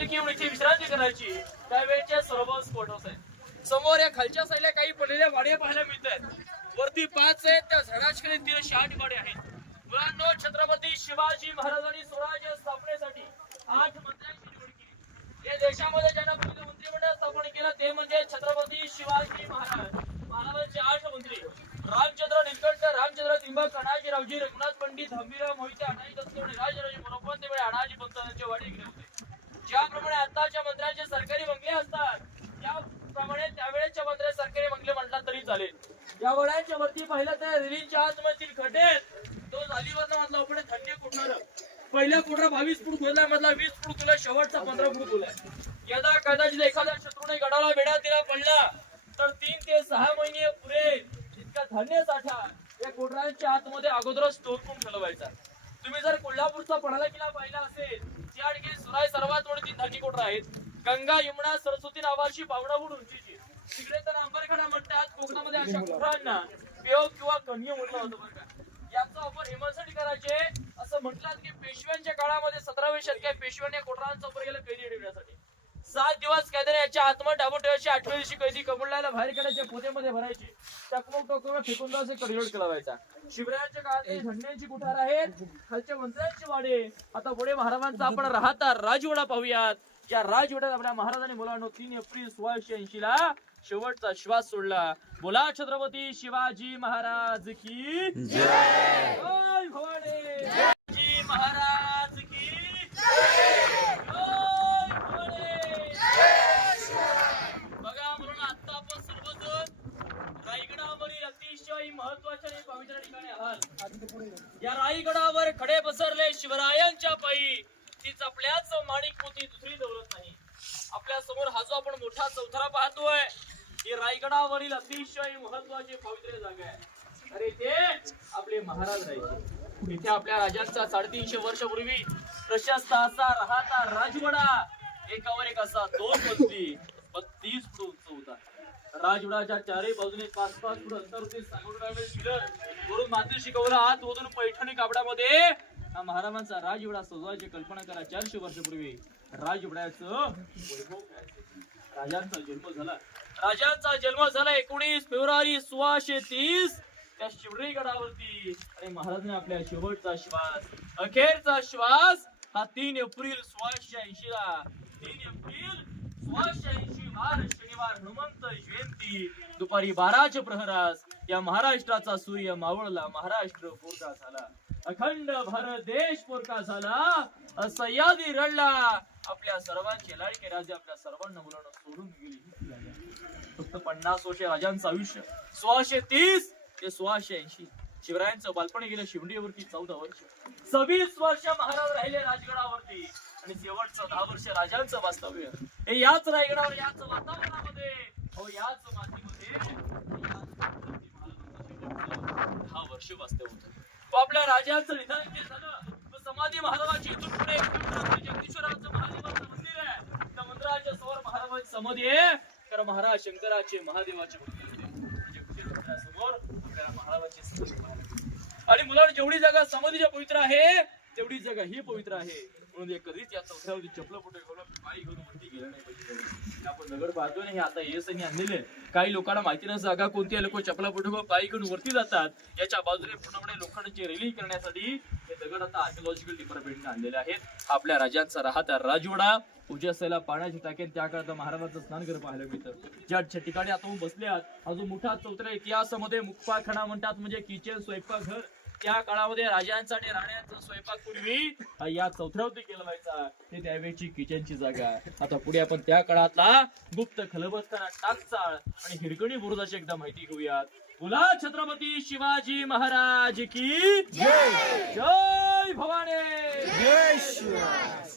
किंवा विश्रांती करायची? त्यावेळेचे सर्व स्फोट होत आहेत. समोर या खालच्या साईडला काही पडलेल्या वाड्या पाहायला मिळत आहेत वरती पाच आहेत त्या झाडाच्या तीन शहाट आठ वाडे आहेत. मुलांनो छत्रपती शिवाजी महाराजांनी स्वराज्य स्थापनेसाठी आठ मंत्र्यांची निवड केली. या देशामध्ये ज्यांना पहिलं मंत्रिमंडळ स्थापन केलं ते म्हणजे छत्रपती शिवाजी महाराज. महाराजांचे आठ मंत्री. रामचंद्र निलकंठ रामचंद्र त्रिंबक अनाजी रावजी रघुनाथ पंडित हंबीराव मोहिते अनाजी दत्तवडे राजराजे मनोपंत वेळे अनाजी पंत यांचे वाडे गेले होते ज्याप्रमाणे आताच्या मंत्र्यांचे सरकारी बंगले असतात त्याप्रमाणे त्यावेळेच्या मंत्र्या सरकारी बंगले म्हटला तरी चालेल. या वड्याच्या वरती पाहिलं तर रेलींच्या आतमधील खड्डेत तो झालीवरनं मधला आपण थंडी कुठणार पहिल्या कुठला बावीस फूट खोदला मधला वीस फूट तुला शेवटचा पंधरा फूट खोला यदा कदाचित एखाद्या शत्रूने गडाला वेढा दिला पडला तर तीन ते सहा महिने पुरे इतका धान्य साठा या कोठरांच्या आतमध्ये अगोदरच स्टोर करून ठेवायचा तुम्ही जर कोल्हापूरचा पडाला किल्ला पाहिला असेल त्या ठिकाणी सुराय सर्वात आहेत. गंगा यमुना सरस्वती नावाची पावणावून उंचीची. तिकडे तर आंबरखडा म्हणतात कोकणामध्ये अशा कुठांना पेव किंवा कन्य म्हटलं होतं बरं का. याचा वापर हेमांसाठी करायचे असं म्हटलं की पेशव्यांच्या काळामध्ये सतराव्या शतकात पेशव्यांनी कोटरांचा वापर केला कैदी ठेवण्यासाठी सात दिवस कैद्याने याच्या आत्मा डाबो ठेवायची आठव्या दिवशी कैदी कबुलायला बाहेर काढायचे पोतेमध्ये भरायचे टकमक टोकून फेकून द्यायचे कडलोट केलावायचा शिवरायांच्या काळात झंड्यांची कुठार आहेत खालच्या मंत्र्यांची वाडे. आता पुढे महाराजांचा आपण राहता राजवाडा पाहूयात. या राजवड्यात आपल्या महाराजांनी मुलांनो तीन एप्रिल सोळाशे ऐंशी ला शेवटचा श्वास सोडला. बोला छत्रपती शिवाजी महाराज की जय भवानी शिवाजी महाराज की जय भवानी बघा म्हणून आता आपण सर्वजण रायगडावरील अतिशय महत्त्वाच्या आणि पवित्र ठिकाणी आहात या रायगडावर खडे बसरले शिवरायांच्या पायी. ती जपल्याच माणिक मोती दुसरी दौलत नाही. आपल्यासमोर हा जो आपण मोठा चौथरा पाहतोय ही रायगडावरील अतिशय महत्वाची पवित्र जागा आहे. अरे ते आपले महाराज राहायचे. इथे आपल्या राजांचा साडेतीनशे वर्षापूर्वी प्रशस्त असा राहता राजवडा. एकावर एक असा दोन मजली बत्तीस फूट उंच होता. राजवडाच्या चारही बाजूने पाच पाच फूट अंतर होते सांगून पिलर वरून माती शिकवलं आत ओतून पैठणी कापडामध्ये. हा महाराजांचा राजवाडा सजवायची कल्पना करा चारशे वर्षापूर्वी. राजवाड्याचं वैभव. राजांचा जन्म झाला. राजांचा जन्म झाला एकोणीस फेब्रुवारी सोळाशे तीस. त्या शिवरी गडावरती आणि महाराजांनी आपल्या शेवटचा श्वास अखेरचा श्वास हा तीन एप्रिल सोळाशे ऐंशी ला. तीन एप्रिल सोळाशे ऐंशी वार शनिवार हनुमंत जयंती. दुपारी बाराच्या प्रहरास या महाराष्ट्राचा सूर्य मावळला महाराष्ट्र पोरका झाला. अखंड भारत देश पोरका झाला. सह्यादी रडला. आपल्या सर्वांचे लाडके राजे आपल्या सर्वांना मुलांना सोडून गेले. फक्त पन्नास वर्षे राजांचं आयुष्य. सोळाशे तीस ते सोळाशे ऐंशी. शिवरायांचं बालपण गेलं शिवंडीवरती चौदा वर्ष. सव्वीस वर्ष महाराज राहिले राजगडावरती. आणि शेवटचं दहा वर्ष राजांचं वास्तव्य. हे याच रायगडावर याच वातावरणामध्ये. हो याच मातीमध्ये. हा दहा वर्ष वाचते होतं. तो आपल्या राजाचं निधन इथे झालं. समाधी महाराजांची इथून पुढे जगदीश्वराचं महादेवाचं मंदिर आहे. त्या मंदिराच्या समोर महाराजांची समाधी आहे. तर महाराज शंकराचे महादेवाचे मंदिर समोर महाराजांची समाधी आणि मुलांना जेवढी जागा समाधीच्या पवित्र आहे तेवढी जागा ही पवित्र आहे. म्हणून कधीच या चौथ्यावरती चपलं कुठे घेऊन पायी घेऊन वरती नाही पाहिजे आपण दगड ना हे आता येस आणि आणलेले काही लोकांना माहिती नाही जागा कोणती लोक चपला पुढे पायी घेऊन वरती जातात. याच्या बाजूने पूर्णपणे लोखंडाची रेलिंग करण्यासाठी हे दगड आता आर्किओलॉजिकल डिपार्टमेंटने आणलेले आहेत. आपल्या राजांचा राहता राजवाडा. पूजा पाण्याची टाकेत त्या काळात महाराजांचं घर पाहायला मिळतं. ज्या ज्या ठिकाणी आता बसले आहात हा जो मोठा चौथरा इतिहासामध्ये मुक्पाखणा म्हणतात म्हणजे किचन स्वयंपाकघर त्या काळामध्ये राजांचा आणि राण्यांचा स्वयंपाक पूर्वी या चौथऱ्यावरती केला व्हायचा ते त्यावेळेची किचनची जागा आहे. आता पुढे आपण त्या काळातला गुप्त खलबत्ताना टाकचाळ आणि हिरकणी बुरुजाची एकदा माहिती घेऊयात. बोला छत्रपती शिवाजी महाराज की जय! जय भवानी! जय शिवराय